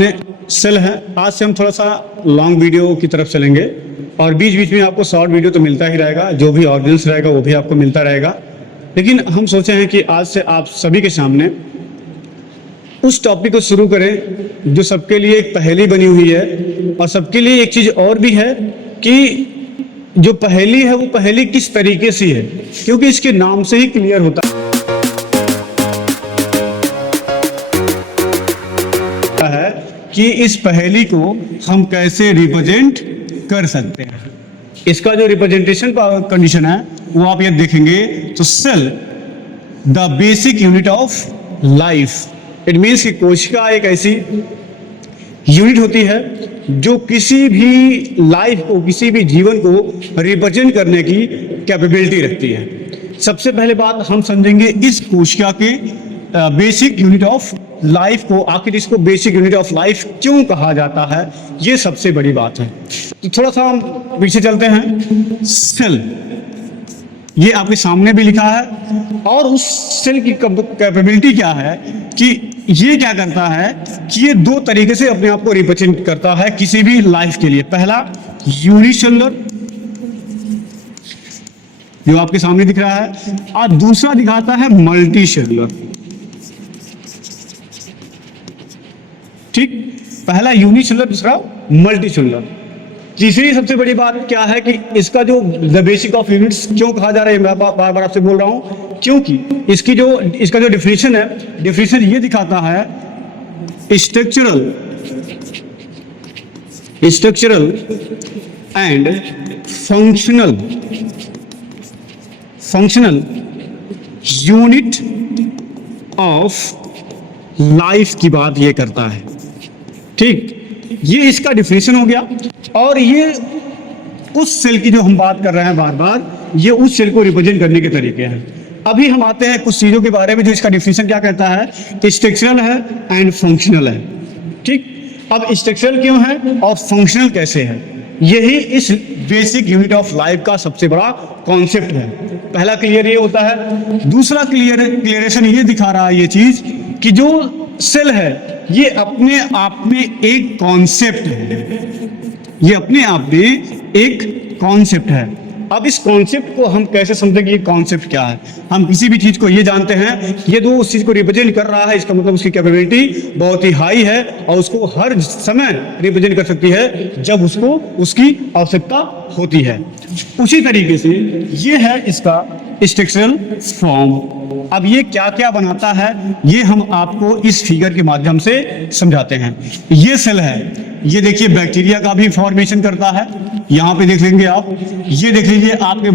Cell है। आज से हम थोड़ा सा लॉन्ग वीडियो की तरफ चलेंगे और बीच बीच में आपको शॉर्ट वीडियो तो मिलता ही रहेगा, जो भी ऑडियंस रहेगा वो भी आपको मिलता रहेगा। लेकिन हम सोचे हैं कि आज से आप सभी के सामने उस टॉपिक को शुरू करें जो सबके लिए एक पहेली बनी हुई है। और सबके लिए एक चीज़ और भी है कि जो पहेली है वो पहेली किस तरीके से है, क्योंकि इसके नाम से ही क्लियर होता है कि इस पहेली को हम कैसे रिप्रेजेंट कर सकते हैं। इसका जो रिप्रेजेंटेशन कंडीशन है वो आप ये देखेंगे तो cell the basic unit of life. It means कि कोशिका एक ऐसी यूनिट होती है जो किसी भी लाइफ को, किसी भी जीवन को रिप्रेजेंट करने की कैपेबिलिटी रखती है। सबसे पहले बात हम समझेंगे इस कोशिका के बेसिक यूनिट ऑफ लाइफ को। आखिर इसको बेसिक यूनिट ऑफ लाइफ क्यों कहा जाता है, ये सबसे बड़ी बात है। तो थोड़ा सा हम पीछे चलते हैं। सेल ये आपके सामने भी लिखा है और उस सेल की कैपेबिलिटी क्या है कि ये क्या करता है कि ये दो तरीके से अपने आप को रिप्रेजेंट करता है किसी भी लाइफ के लिए। पहला यूनिसेलुलर जो आपके सामने दिख रहा है, और दूसरा दिखाता है मल्टी सेलुलर। ठीक, पहला यूनिसेलुलर, दूसरा मल्टी सेलुलर। तीसरी सबसे बड़ी बात क्या है कि इसका जो द बेसिक ऑफ यूनिट्स क्यों कहा जा रहा है, मैं बार बार आपसे बोल रहा हूं, क्योंकि इसका जो डिफिनेशन है, डिफिनेशन ये दिखाता है structural and functional unit of life की बात ये करता है। ठीक, ये इसका डिफिनेशन हो गया। और ये उस सेल की जो हम बात कर रहे हैं बार बार, ये उस सेल को रिप्रेजेंट करने के तरीके हैं। अभी हम आते हैं कुछ चीजों के बारे में जो इसका डिफिनेशन क्या कहता है। स्ट्रक्चरल है एंड फंक्शनल है। ठीक, अब स्ट्रक्चरल क्यों है और फंक्शनल कैसे है, यही इस बेसिक यूनिट ऑफ लाइफ का सबसे बड़ा कॉन्सेप्ट है। पहला क्लियर ये होता है। दूसरा क्लियरेशन ये दिखा रहा है ये चीज कि जो सेल है ये अपने आप में एक कॉन्सेप्ट है, ये अपने आप में एक कॉन्सेप्ट है। अब इस कॉन्सेप्ट को हम कैसे समझेंगे, ये कॉन्सेप्ट क्या है। हम किसी भी चीज को ये जानते हैं ये जो उस चीज को रिप्रेजेंट कर रहा है, इसका मतलब उसकी कैपेबिलिटी बहुत ही हाई है और उसको हर समय रिप्रेजेंट कर सकती है जब उसको उसकी आवश्यकता होती है। उसी तरीके से ये है इसका स्ट्रक्चरल फॉर्म। अब ये क्या क्या बनाता है ये हम आपको इस फिगर के माध्यम से समझाते हैं। ये सेल है, ये देखिए बैक्टीरिया का भी फॉर्मेशन करता है, यहाँ पे देख लेंगे आप। ये देख लीजिए आपके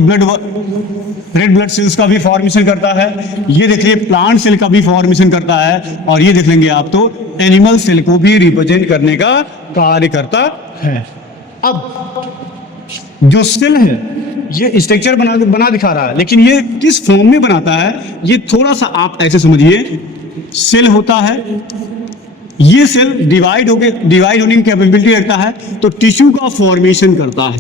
रेड ब्लड सेल्स का भी फॉर्मेशन करता है। ये देख लीजिए प्लांट सेल का भी फॉर्मेशन करता है। और ये देख लेंगे आप तो एनिमल सेल को भी रिप्रेजेंट करने का कार्य करता है। अब जो सेल है ये स्ट्रक्चर बना दिखा रहा है, लेकिन ये किस फॉर्म में बनाता है ये थोड़ा सा आप ऐसे समझिए। सेल होता है, ये सेल डिवाइड होने की कैपेबिलिटी रखता है, तो टिश्यू का फॉर्मेशन करता है।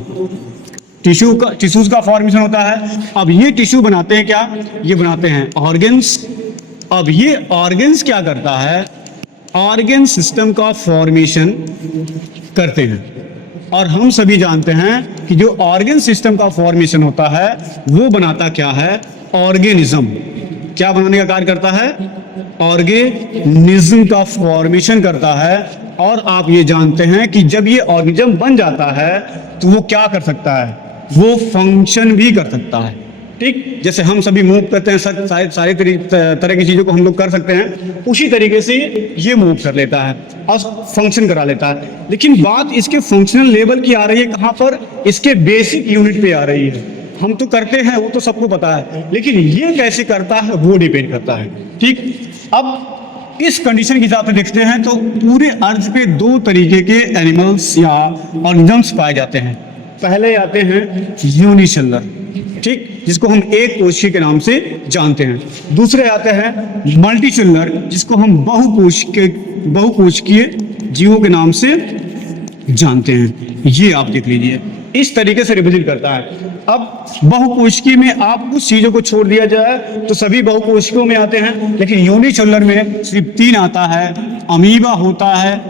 टिश्यूज का फॉर्मेशन होता है। अब ये टिश्यू बनाते हैं क्या, ये बनाते हैं ऑर्गन्स। अब ये ऑर्गन्स क्या करता है, ऑर्गन सिस्टम का फॉर्मेशन करते हैं। और हम सभी जानते हैं कि जो ऑर्गन सिस्टम का फॉर्मेशन होता है वो बनाता क्या है, ऑर्गेनिज्म। क्या बनाने का कार्य करता है, ऑर्गेनिज्म का फॉर्मेशन करता है। और आप ये जानते हैं कि जब ये ऑर्गेनिज्म बन जाता है तो वो क्या कर सकता है, वो फंक्शन भी कर सकता है। ठीक, जैसे हम सभी मूव करते हैं, सारे तरह की चीजों को हम लोग कर सकते हैं, उसी तरीके से ये मूव कर लेता है और फंक्शन करा लेता है। लेकिन बात इसके फंक्शनल लेवल की आ रही है कहाँ पर, इसके बेसिक यूनिट पे आ रही है। हम तो करते हैं वो तो सबको पता है, लेकिन ये कैसे करता है वो डिपेंड करता है। ठीक, अब इस कंडीशन के हिसाब से देखते हैं तो पूरे अर्थ पे दो तरीके के एनिमल्स या ऑर्गेनिजम्स पाए जाते हैं। पहले आते हैं यूनिसेलुलर, ठीक, जिसको हम एक कोशिकीय के नाम से जानते हैं। दूसरे आते हैं मल्टीसेलुलर, जिसको हम बहुकोशिकीय जीवों के नाम से जानते हैं। ये आप देख लीजिए, इस तरीके से रिप्रेजेंट करता है। अब बहुकोशिकीय में आप कुछ चीजों को छोड़ दिया जाए तो सभी बहुकोशिकों में आते हैं, लेकिन यूनिसेलुलर में सिर्फ 3 आता है। अमीबा होता है,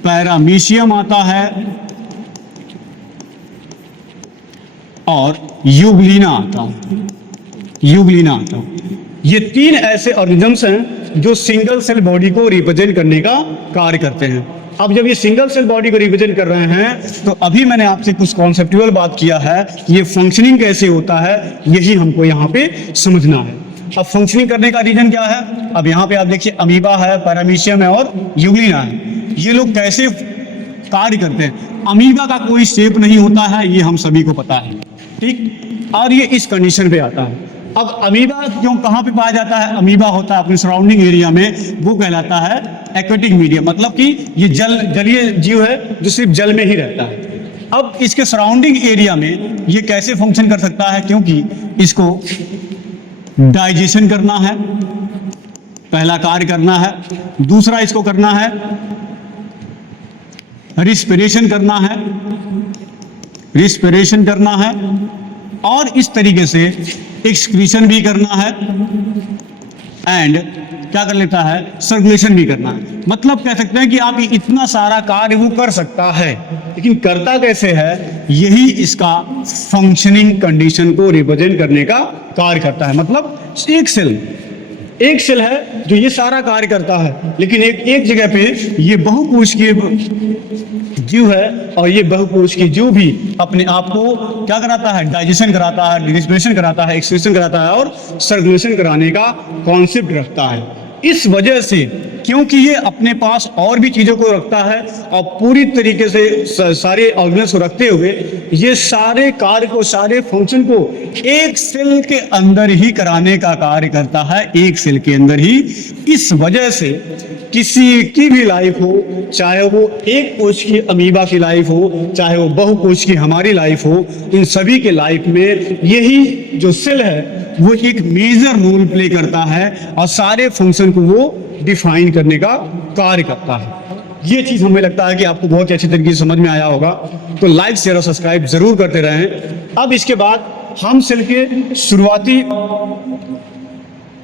पैरामीशियम आता है और यूग्लिना आता है। यूग्लिना आता है। ये तीन ऐसे ऑर्गेनिजम्स हैं जो सिंगल सेल बॉडी को रिप्रेजेंट करने का कार्य करते हैं। अब जब ये सिंगल सेल बॉडी को रिप्रेजेंट कर रहे हैं तो अभी मैंने आपसे कुछ कॉन्सेप्चुअल बात किया है, ये फंक्शनिंग कैसे होता है यही हमको यहाँ पे समझना है। अब फंक्शनिंग करने का रीजन क्या है, अब यहाँ पे आप देखिए अमीबा है, पैरामीशियम है और यूग्लिना है। ये लोग कैसे कार्य करते हैं। अमीबा का कोई शेप नहीं होता है, ये हम सभी को पता है, ठीक। और ये इस कंडीशन पे आता है। अब अमीबा क्यों कहाँ पे पाया जाता है, अमीबा होता है अपने सराउंडिंग एरिया में, वो कहलाता है एक्वेटिक मीडियम, मतलब कि ये जलीय जीव है जो सिर्फ जल में ही रहता है। अब इसके सराउंडिंग एरिया में ये कैसे फंक्शन कर सकता है, क्योंकि इसको डाइजेशन करना है, पहला कार्य करना है, दूसरा इसको करना है रिस्पिरेशन करना है, रिस्पिरेशन करना है और इस तरीके से एक्सक्रीशन भी करना है एंड क्या कर लेता है, सर्कुलेशन भी करना है। मतलब कह सकते हैं कि आप इतना सारा कार्य वो कर सकता है, लेकिन करता कैसे है, यही इसका फंक्शनिंग कंडीशन को रिप्रेजेंट करने का कार्य करता है। मतलब एक सेल है जो ये सारा कार्य करता है, लेकिन एक जगह पे ये बहुकोशिकीय जीव है और ये बहुकोशिकीय जीव भी अपने आप को क्या कराता है, डाइजेशन कराता है, रिस्पिरेशन कराता है, एक्सक्रीशन कराता है और सर्कुलेशन कराने का कॉन्सेप्ट रखता है। इस वजह से क्योंकि ये अपने पास और भी चीजों को रखता है और पूरी तरीके से सारे ऑर्गेन्स को रखते हुए ये सारे कार्य को, सारे फंक्शन को एक सेल के अंदर ही कराने का कार्य करता है, एक सेल के अंदर ही। इस वजह से किसी की भी लाइफ हो, चाहे वो एक कोश की अमीबा की लाइफ हो, चाहे वो बहुकोश की हमारी लाइफ हो, इन सभी के लाइफ में यही जो सेल है वो एक मेजर रोल प्ले करता है और सारे फंक्शन को वो डिफाइन करने का कार्य करता है। ये चीज हमें लगता है कि आपको बहुत ही अच्छी तरीके से समझ में आया होगा, तो लाइक शेयर और सब्सक्राइब जरूर करते रहें। अब इसके बाद हम सेल के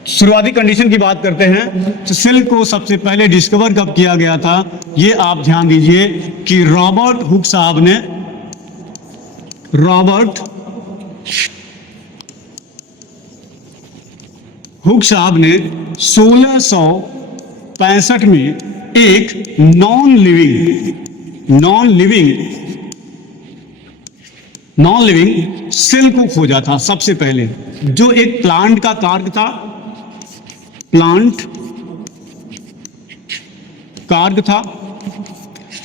शुरुआती कंडीशन की बात करते हैं। तो सेल को सबसे पहले डिस्कवर कब किया गया था, ये आप ध्यान दीजिए कि रॉबर्ट हुक साहब ने 1665 में एक नॉन लिविंग सेल को खोजा था सबसे पहले, जो एक प्लांट का कार्य था,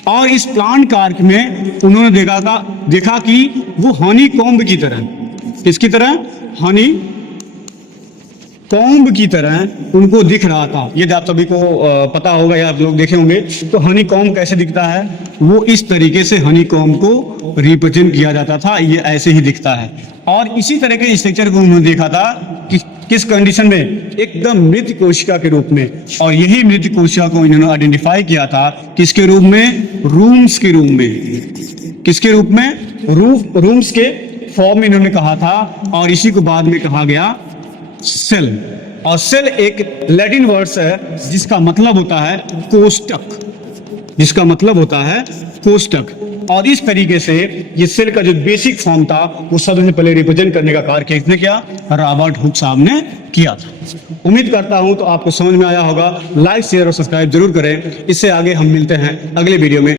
और इस प्लांट कार्य में उन्होंने देखा कि वो हनी कॉम्ब की तरह, किसकी तरह, हनी कॉम्ब की तरह उनको दिख रहा था। ये आप सभी को पता होगा या आप लोग देखे होंगे। तो हनी कॉम्ब कैसे दिखता है, वो इस तरीके से हनी कॉम्ब को रिप्रेजेंट किया जाता था, ये ऐसे ही दिखता है। और इसी तरह के स्ट्रक्चर को उन्होंने देखा था कि किस कंडीशन में, एकदम मृत कोशिका के रूप में। और यही मृत कोशिका को इन्होंने आइडेंटिफाई किया था किसके रूप में, रूम्स के रूप में। किसके रूप में, रूम्स के फॉर्म में इन्होंने कहा था, और इसी को बाद में कहा गया सेल। और सेल एक लैटिन वर्ड्स है जिसका मतलब होता है कोष्टक, और इस तरीके से ये सेल का जो बेसिक फॉर्म था वो सबसे पहले रिप्रेजेंट करने का कार्य किसने किया, रॉबर्ट हुक साहब ने किया था। उम्मीद करता हूं तो आपको समझ में आया होगा। लाइक शेयर और सब्सक्राइब जरूर करें। इससे आगे हम मिलते हैं अगले वीडियो में।